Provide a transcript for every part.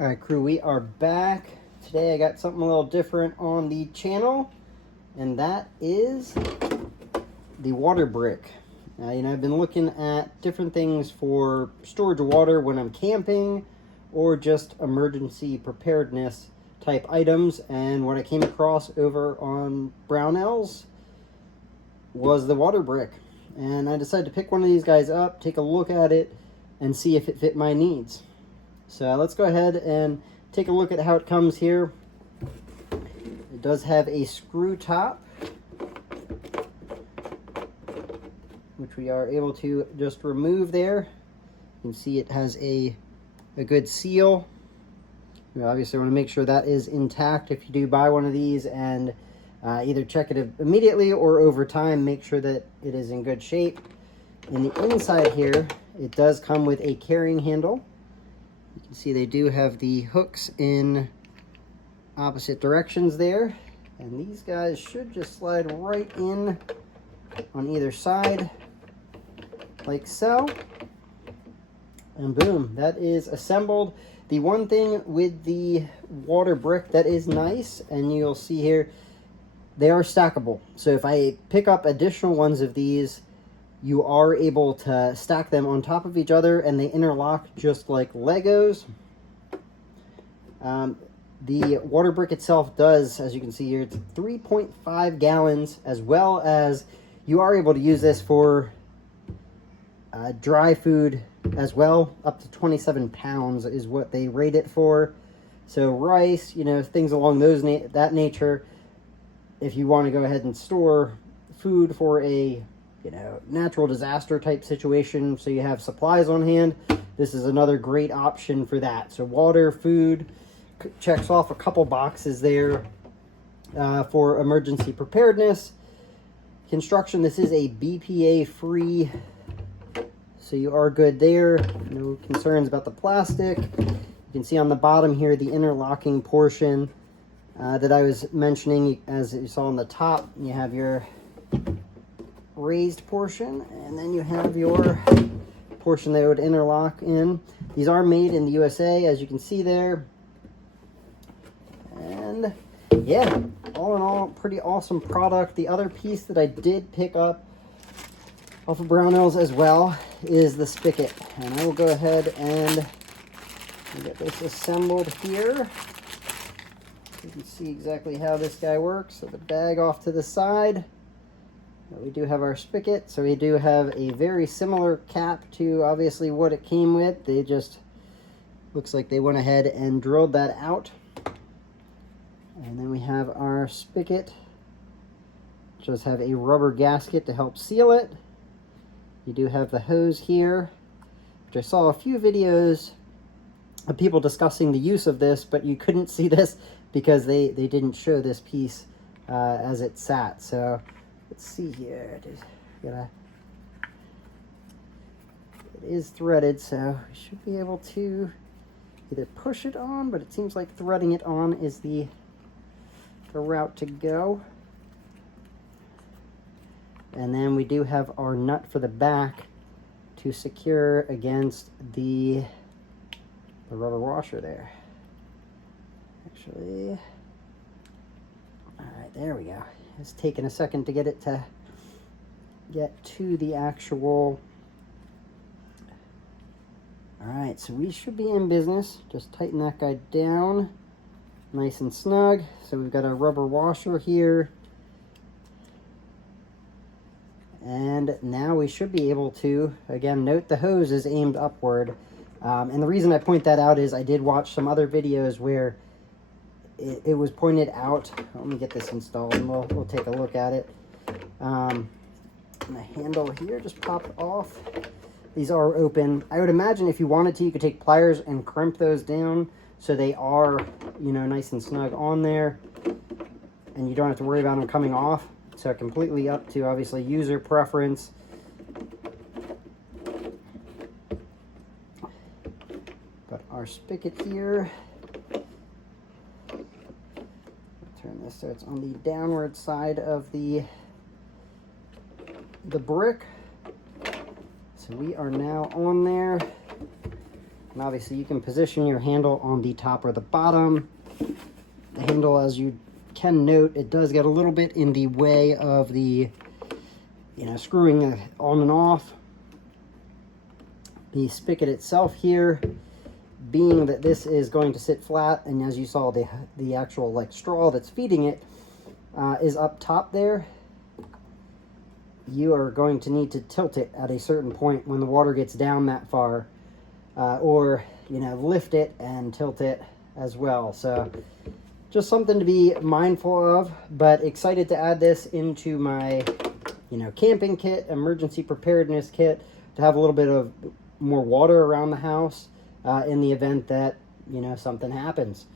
All right, crew, we are back. Today I got something a little different on the channel, and that is the WaterBrick. I've been looking at different things for storage of water when I'm camping or just emergency preparedness type items, and what I came across over on Brownells was the WaterBrick. And I decided to pick one of these guys up, take a look at it, and see if it fit my needs. So let's go ahead and take a look at how it comes here. It does have a screw top, which we are able to just remove there. You can see it has a good seal. You obviously want to make sure that is intact if you do buy one of these, and either check it immediately or over time, make sure that it is in good shape. In the inside here, it does come with a carrying handle. You can see they do have the hooks in opposite directions there, and these guys should just slide right in on either side like so, and boom, that is assembled. The one thing with the WaterBrick that is nice, and you'll see here, they are stackable. So if I pick up additional ones of these, you are able to stack them on top of each other, and they interlock just like Legos. The WaterBrick itself does, as you can see here, it's 3.5 gallons, as well as you are able to use this for dry food as well. Up to 27 pounds is what they rate it for. So rice, things along that nature. If you want to go ahead and store food for a natural disaster type situation, so you have supplies on hand, this is another great option for that. So water, food, checks off a couple boxes there for emergency preparedness. Construction, this is a BPA free, so you are good there. No concerns about the plastic. You can see on the bottom here the interlocking portion that I was mentioning. As you saw on the top, you have your raised portion, and then you have your portion that would interlock in. These are made in the USA, as you can see there. And yeah, all in all, pretty awesome product. The other piece that I did pick up off of Brownells as well is the spigot, and I will go ahead and get this assembled here. You can see exactly how this guy works. So the bag off to the side. We do have our spigot, so we do have a very similar cap to obviously what it came with. They just, looks like they went ahead and drilled that out. And then we have our spigot, which does have a rubber gasket to help seal it. You do have the hose here, which I saw a few videos of people discussing the use of this, but you couldn't see this because they didn't show this piece as it sat. So let's see here. It is threaded, so we should be able to either push it on, but it seems like threading it on is the route to go. And then we do have our nut for the back to secure against the rubber washer there. Actually, all right, there we go. It's taken a second to get it to get to the actual. All right, so we should be in business. Just tighten that guy down nice and snug. So we've got a rubber washer here, and now we should be able to, again, note the hose is aimed upward. And the reason I point that out is I did watch some other videos where it was pointed out. Let me get this installed and we'll take a look at it. And the handle here just popped off. These are open. I would imagine if you wanted to, you could take pliers and crimp those down so they are, nice and snug on there, and you don't have to worry about them coming off. So completely up to, obviously, user preference. Got our spigot here. Turn this so it's on the downward side of the brick. So we are now on there. And obviously you can position your handle on the top or the bottom. The handle, as you can note, it does get a little bit in the way of the, screwing on and off. The spigot itself here, being that this is going to sit flat, and as you saw, the actual like straw that's feeding it is up top there. You are going to need to tilt it at a certain point when the water gets down that far, or lift it and tilt it as well. So just something to be mindful of, but excited to add this into my camping kit, emergency preparedness kit, to have a little bit of more water around the house in the event that something happens.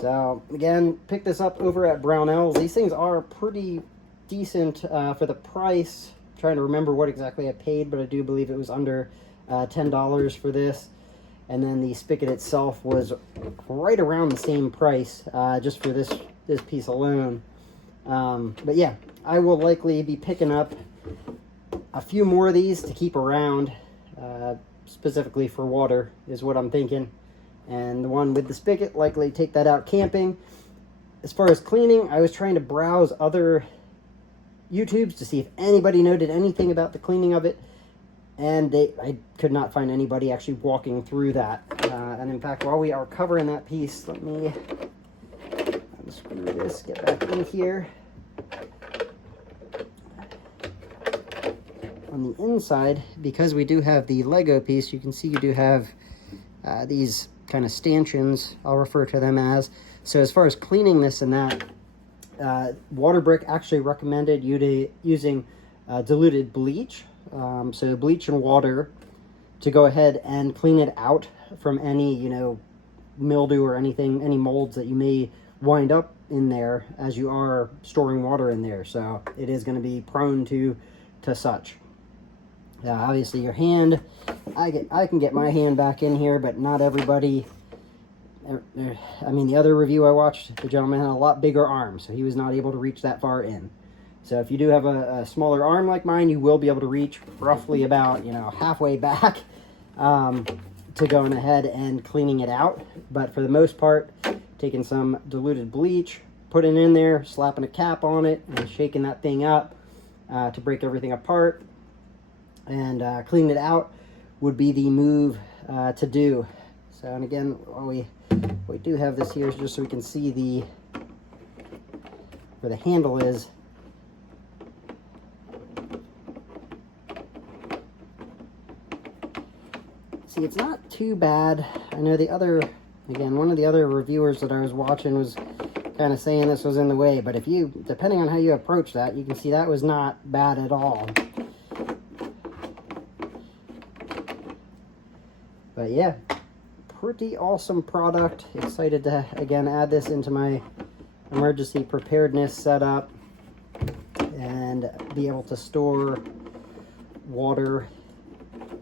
So again, pick this up over at Brownells. These things are pretty decent for the price. I'm trying to remember what exactly I paid, but I do believe it was under $10 for this. And then the spigot itself was right around the same price, just for this piece alone. But yeah, I will likely be picking up a few more of these to keep around, specifically for water is what I'm thinking. And the one with the spigot, likely take that out camping. As far as cleaning, I was trying to browse other YouTubes to see if anybody noted anything about the cleaning of it, and I could not find anybody actually walking through that. And in fact, while we are covering that piece, let me unscrew this, get back in here. On the inside, because we do have the Lego piece, you can see you do have these kind of stanchions, I'll refer to them as. So as far as cleaning this and that, WaterBrick actually recommended using diluted bleach. So bleach and water to go ahead and clean it out from any, mildew or anything, any molds that you may wind up in there as you are storing water in there. So it is going to be prone to such. Obviously your hand, I can get my hand back in here, but not everybody. I mean, the other review I watched, the gentleman had a lot bigger arms, so he was not able to reach that far in. So if you do have a smaller arm like mine, you will be able to reach roughly about, halfway back to going ahead and cleaning it out. But for the most part, taking some diluted bleach, putting it in there, slapping a cap on it, and shaking that thing up to break everything apart, and clean it out would be the move to do. So, and again, while we do have this here, just so we can see where the handle is. See, it's not too bad. I know one of the other reviewers that I was watching was kind of saying this was in the way, but depending on how you approach that, you can see that was not bad at all. But yeah, pretty awesome product. Excited to, again, add this into my emergency preparedness setup and be able to store water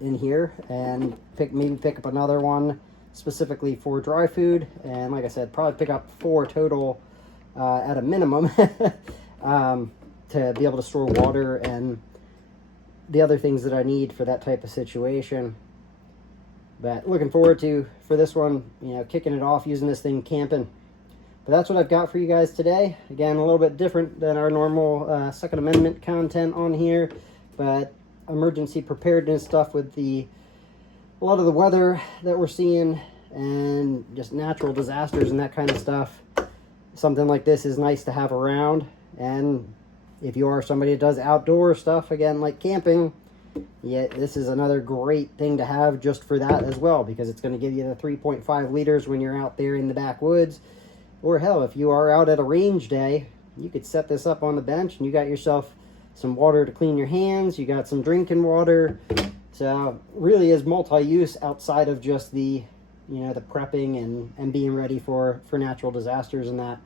in here, and maybe pick up another one specifically for dry food. And like I said, probably pick up 4 total at a minimum to be able to store water and the other things that I need for that type of situation. But looking forward to, for this one, kicking it off using this thing camping. But that's what I've got for you guys today. Again, a little bit different than our normal Second Amendment content on here, but emergency preparedness stuff with a lot of the weather that we're seeing and just natural disasters and that kind of stuff. Something like this is nice to have around. And if you are somebody that does outdoor stuff, again, like camping, yeah, this is another great thing to have just for that as well, because it's going to give you the 3.5 liters when you're out there in the backwoods. Or hell, if you are out at a range day, you could set this up on the bench and you got yourself some water to clean your hands, you got some drinking water. So really is multi-use outside of just the the prepping and being ready for natural disasters and that.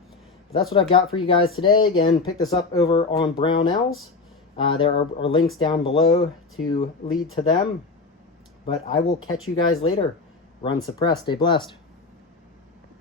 But that's what I've got for you guys today. Again, pick this up over on Brownells. There are links down below to lead to them. But I will catch you guys later. Run suppressed. Stay blessed.